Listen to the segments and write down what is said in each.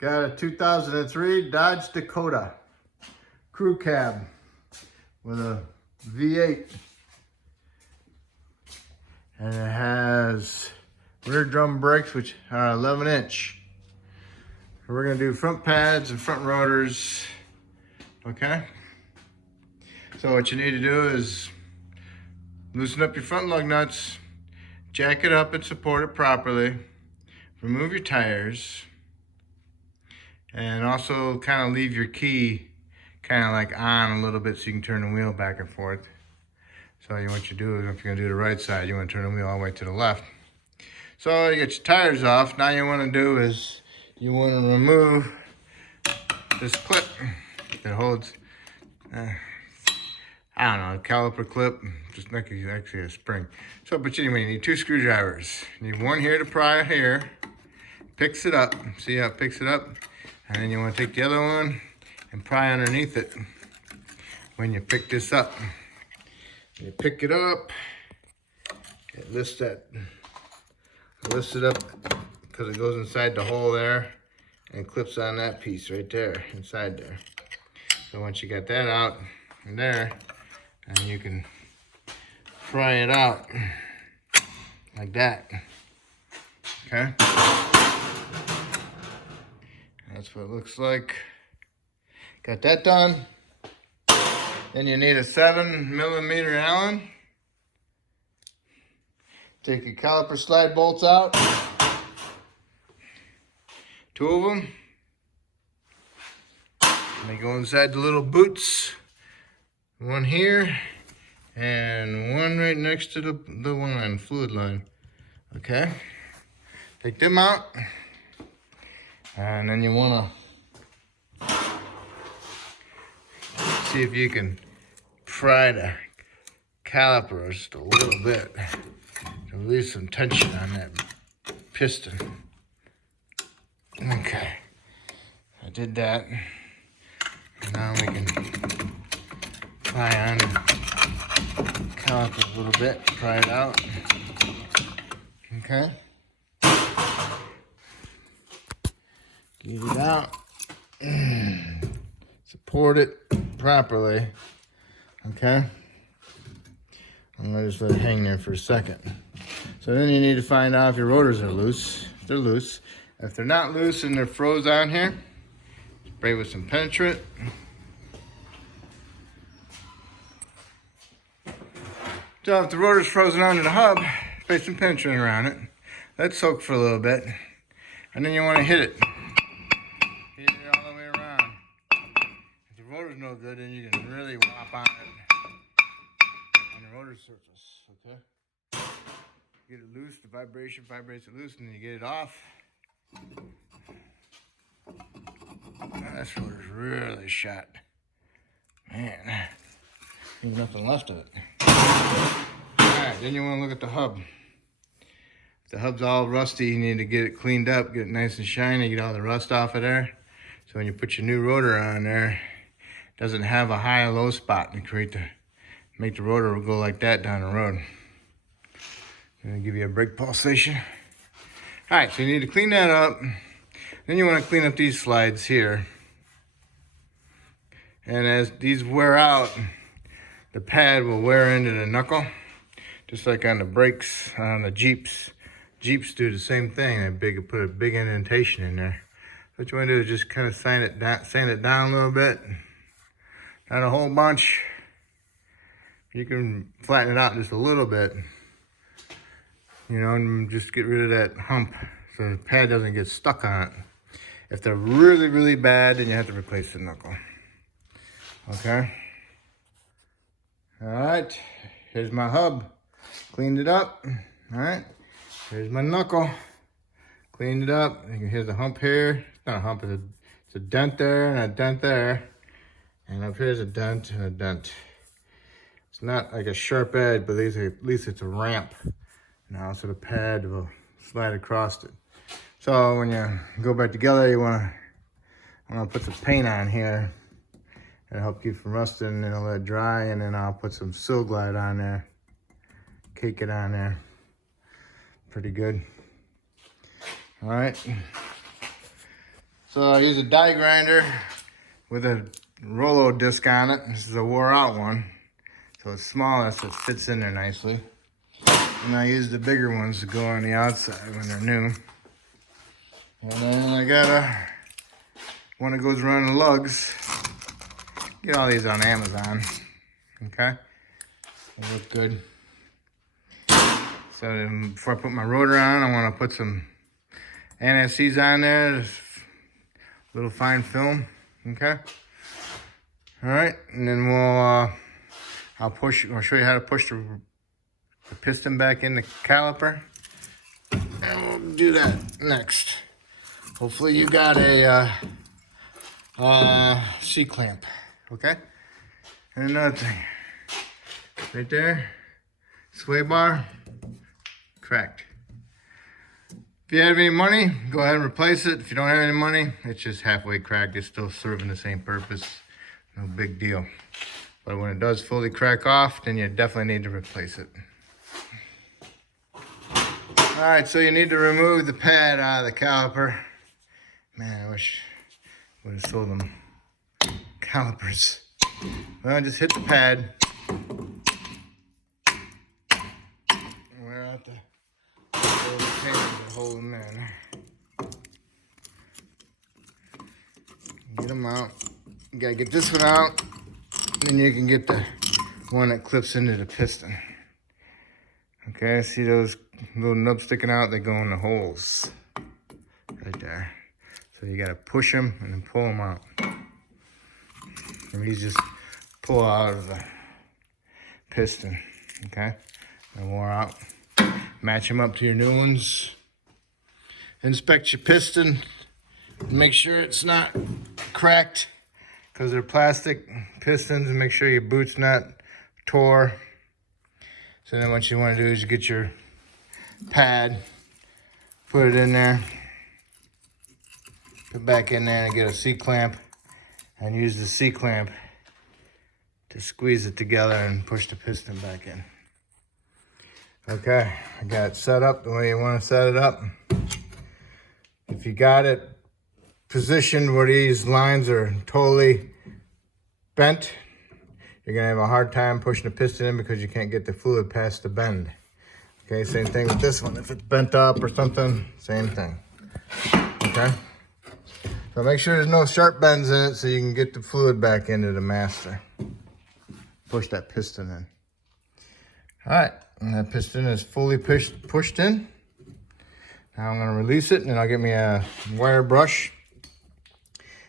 Got a 2003 Dodge Dakota crew cab with a V8. And it has rear drum brakes, which are 11-inch. So we're gonna do front pads and front rotors, okay? So what you need to do is loosen up your front lug nuts, jack it up and support it properly, remove your tires, and also kind of leave your key kind of like on a little bit so you can turn the wheel back and forth. So what you do is, if you're gonna do the right side, you want to turn the wheel all the way to the left. So you get your tires off. Now you want to do is you want to remove this clip that holds, I don't know, a caliper clip, just like actually a spring. So, but anyway, you need 2 screwdrivers. You need one here to pry here, picks it up. See how it picks it up? And then you want to take the other one and pry underneath it when you pick this up. You pick it up, it lifts it up because it goes inside the hole there and clips on that piece right there, inside there. So once you got that out from there, and you can pry it out like that, okay? That's what it looks like. Got that done. Then you need a 7mm Allen. Take your caliper slide bolts out. 2 of them. They go inside the little boots. One here and one right next to the line, fluid line. Okay. Take them out. And then you want to see if you can pry the caliper just a little bit to release some tension on that piston. Okay, I did that. Now we can pry on the caliper a little bit, pry it out. Okay. Get it out. Support it properly. Okay. I'm gonna just let it hang there for a second. So then you need to find out if your rotors are loose. If they're loose. If they're not loose and they're froze on here, spray with some penetrant. So if the rotor's frozen onto the hub, spray some penetrant around it. Let it soak for a little bit. And then you want to hit it. Hit it all the way around. If the rotor's no good, then you can really whop on it. On the rotor surface, okay? Get it loose, the vibration vibrates it loose, and then you get it off. This rotor's really shot. Man, there's nothing left of it. Alright, then you want to look at the hub. If the hub's all rusty, you need to get it cleaned up, get it nice and shiny, get all the rust off of there. So when you put your new rotor on there, it doesn't have a high or low spot to make the rotor go like that down the road. I'm gonna give you a brake pulsation. All right, so you need to clean that up. Then you want to clean up these slides here. And as these wear out, the pad will wear into the knuckle, just like on the brakes on the Jeeps. Jeeps do the same thing. They put a big indentation in there. So what you want to do is just kind of sand it down a little bit. Not a whole bunch. You can flatten it out just a little bit. You know, and just get rid of that hump so the pad doesn't get stuck on it. If they're really, really bad, then you have to replace the knuckle. Okay? All right, here's my hub. Cleaned it up. All right, here's my knuckle. Cleaned it up. Here's a hump here. It's not a hump, it's a dent there and a dent there. And up here's a dent and a dent. It's not like a sharp edge, but at least it's a ramp. Now, so the pad will slide across it. So when you go back together, you want to put some paint on here. It'll help keep from rusting, and I'll let it dry, and then I'll put some Sil Glide on there. Cake it on there. Pretty good. All right. So I use a die grinder with a Rolo disc on it. This is a wore out one. So it's small, so it fits in there nicely. And I use the bigger ones to go on the outside when they're new. And then I got one that goes around the lugs. Get all these on Amazon. Okay? They look good. So then before I put my rotor on, I want to put some NSCs on there. Just a little fine film. Okay? Alright, and then I'll show you how to push the piston back in the caliper. And we'll do that next. Hopefully you got a C-clamp, okay? And another thing, right there, sway bar, cracked. If you have any money, go ahead and replace it. If you don't have any money, it's just halfway cracked. It's still serving the same purpose. No big deal. But when it does fully crack off, then you definitely need to replace it. All right, so you need to remove the pad out of the caliper. Man, I wish I would have sold them calipers. Well, just hit the pad. Wear out the little pins that hold them in. Get them out. You gotta get this one out. Then you can get the one that clips into the piston. Okay, see those little nubs sticking out? They go in the holes right there. So you gotta push them and then pull them out. And these just pull out of the piston, okay? And wore out. Match them up to your new ones. Inspect your piston. Make sure it's not cracked, because they're plastic pistons, and make sure your boot's not tore. So then what you want to do is you get your pad, put it in there, put it back in there and get a C-clamp, and use the C-clamp to squeeze it together and push the piston back in. Okay, I got it set up the way you want to set it up. If you got it positioned where these lines are totally bent, you're gonna have a hard time pushing the piston in because you can't get the fluid past the bend. Okay, same thing with this one. If it's bent up or something, same thing. Okay, so make sure there's no sharp bends in it so you can get the fluid back into the master. Push that piston in. All right, and that piston is fully pushed in. Now I'm gonna release it, and then I'll get me a wire brush,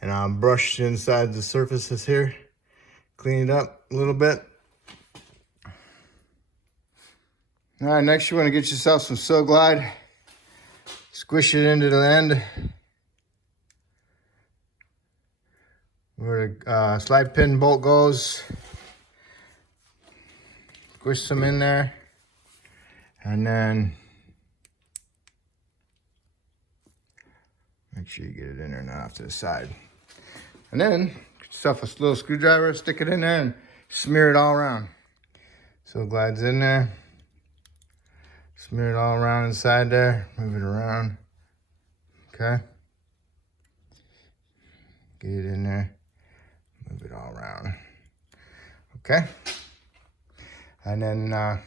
and I'll brush inside the surfaces here, clean it up a little bit. All right, next you want to get yourself some Sil Glide. Squish it into the end where the slide pin bolt goes. Squish some in there, and then make sure you get it in there and off to the side. And then get yourself a little screwdriver, stick it in there and smear it all around. So it glides in there. Smear it all around inside there. Move it around. Okay. Get it in there. Move it all around. Okay. And then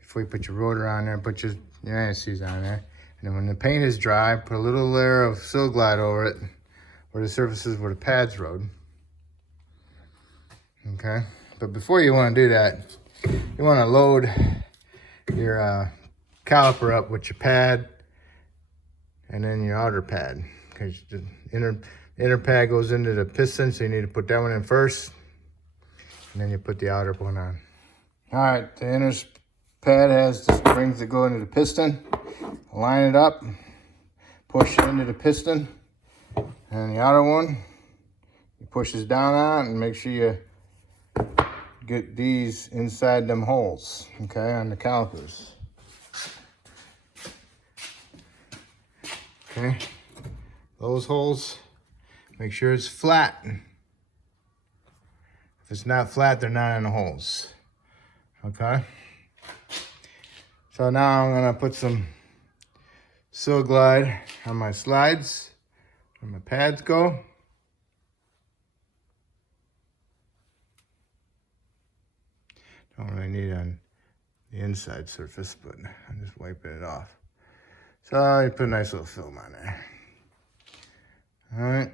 before you put your rotor on there, put your NSCs on there. And then when the paint is dry, put a little layer of Sil Glide over it, where the surfaces where the pads rode. Okay, but before you want to do that, you want to load your caliper up with your pad and then your outer pad, because the inner pad goes into the piston, so you need to put that one in first, and then you put the outer one on. All right, the inner pad has the springs that go into the piston. Line it up, push it into the piston, and the outer one, you push this down on it and make sure you get these inside them holes, okay, on the calipers. Okay, those holes, make sure it's flat. If it's not flat, they're not in the holes, okay? So now I'm gonna put some Sil Glide on my slides Where my pads go. Don't really need it on the inside surface, but I'm just wiping it off. So you put a nice little film on there. All right.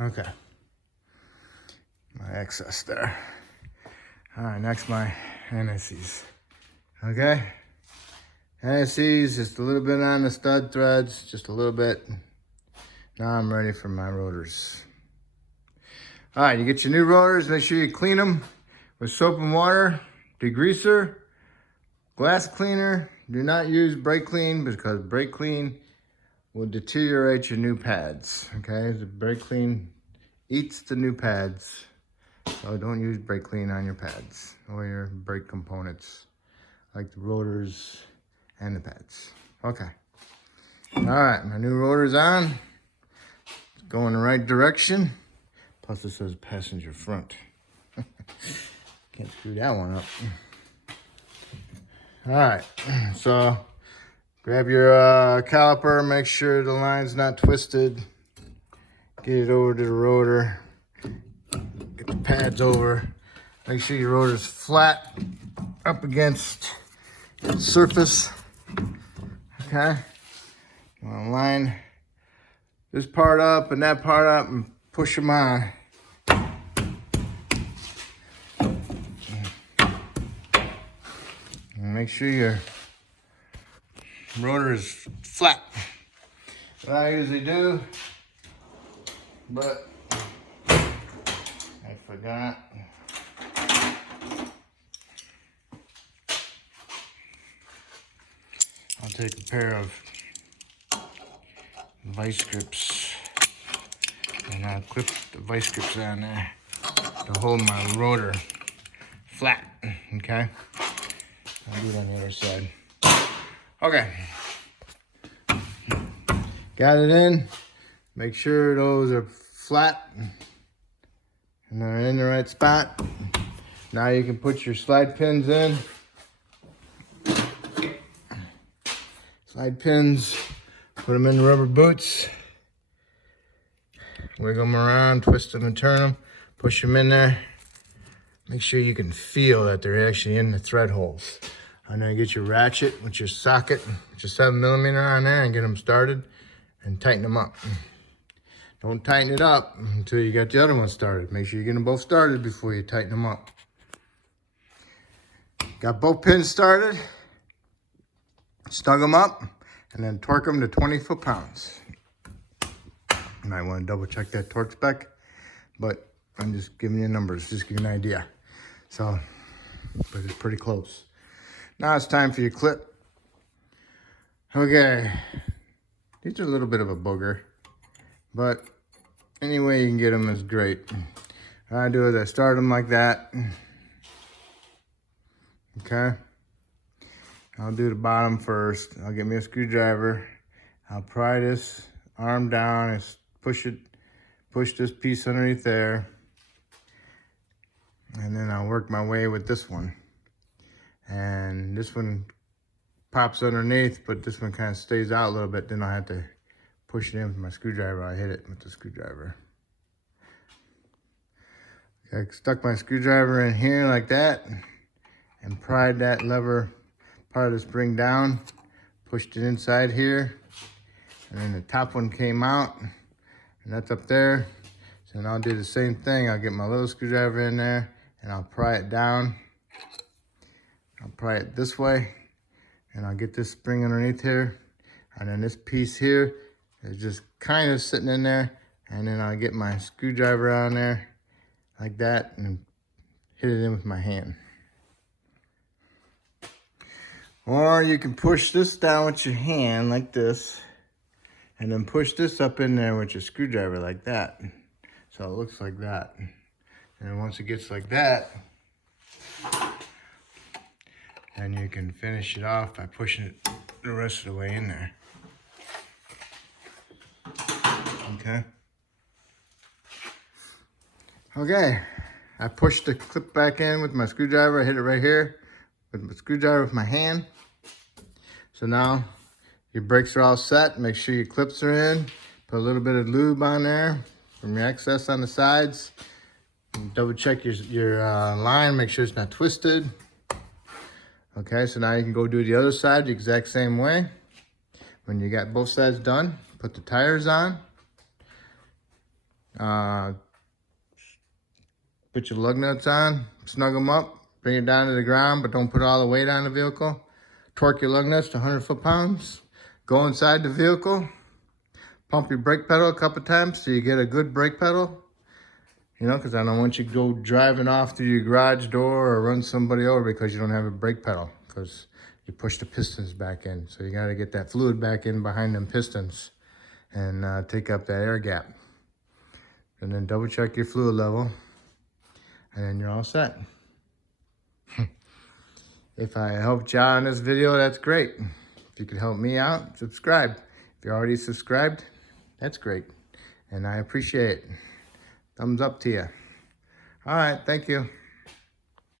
Okay. My excess there. All right, next my NSCs. Okay. NSCs, just a little bit on the stud threads, just a little bit. Now I'm ready for my rotors. All right, you get your new rotors, make sure you clean them with soap and water, degreaser, glass cleaner. Do not use brake clean because brake clean will deteriorate your new pads, okay? The brake clean eats the new pads, so don't use brake clean on your pads or your brake components, like the rotors and the pads. Okay. All right, my new rotor's on. It's going the right direction. Plus it says passenger front. Can't screw that one up. All right, so grab your caliper, make sure the line's not twisted. Get it over to the rotor. Get the pads over. Make sure your rotor's flat up against the surface. Okay. You want to line this part up and that part up and push them on. And make sure your rotor is flat. What I usually do, but I forgot. I'll take a pair of vice grips and I'll clip the vice grips on there to hold my rotor flat, okay? I'll do it on the other side. Okay. Got it in. Make sure those are flat and they're in the right spot. Now you can put your slide pins in. Slide pins, put them in the rubber boots. Wiggle them around, twist them and turn them. Push them in there. Make sure you can feel that they're actually in the thread holes. And then get your ratchet with your socket, with your 7mm on there and get them started and tighten them up. Don't tighten it up until you got the other one started. Make sure you get them both started before you tighten them up. Got both pins started, snug them up, and then torque them to 20 foot-pounds. You might want to double check that torque spec, but I'm just giving you numbers, just give you an idea. So, but it's pretty close. Now it's time for your clip. Okay, these are a little bit of a booger, but any way you can get them is great. What I do is I start them like that. Okay. I'll do the bottom first. I'll get me a screwdriver. I'll pry this arm down and push this piece underneath there. And then I'll work my way with this one. And this one pops underneath, but this one kind of stays out a little bit. Then I have to push it in with my screwdriver. I hit it with the screwdriver. Okay, I stuck my screwdriver in here like that and pried that lever part of the spring down, pushed it inside here, and then the top one came out, and that's up there. So then I'll do the same thing. I'll get my little screwdriver in there and I'll pry it down. I'll pry it this way, and I'll get this spring underneath here, and then this piece here is just kind of sitting in there, and then I'll get my screwdriver on there like that and hit it in with my hand. Or you can push this down with your hand like this, and then push this up in there with your screwdriver like that. So it looks like that. And then once it gets like that, then you can finish it off by pushing it the rest of the way in there. Okay. Okay, I pushed the clip back in with my screwdriver. I hit it right here with my screwdriver with my hand. So now your brakes are all set. Make sure your clips are in. Put a little bit of lube on there from your excess on the sides. Double check your line, make sure it's not twisted. Okay, so now you can go do the other side the exact same way. When you got both sides done, put the tires on. Put your lug nuts on, snug them up, bring it down to the ground, but don't put all the weight on the vehicle. Torque your lug nuts to 100 foot-pounds. Go inside the vehicle. Pump your brake pedal a couple times so you get a good brake pedal. You know, because I don't want you to go driving off through your garage door or run somebody over because you don't have a brake pedal, because you push the pistons back in. So you got to get that fluid back in behind them pistons and take up that air gap. And then double check your fluid level, and then you're all set. If I helped you out in this video, that's great. If you could help me out, subscribe. If you're already subscribed, that's great. And I appreciate it. Thumbs up to you. All right, thank you.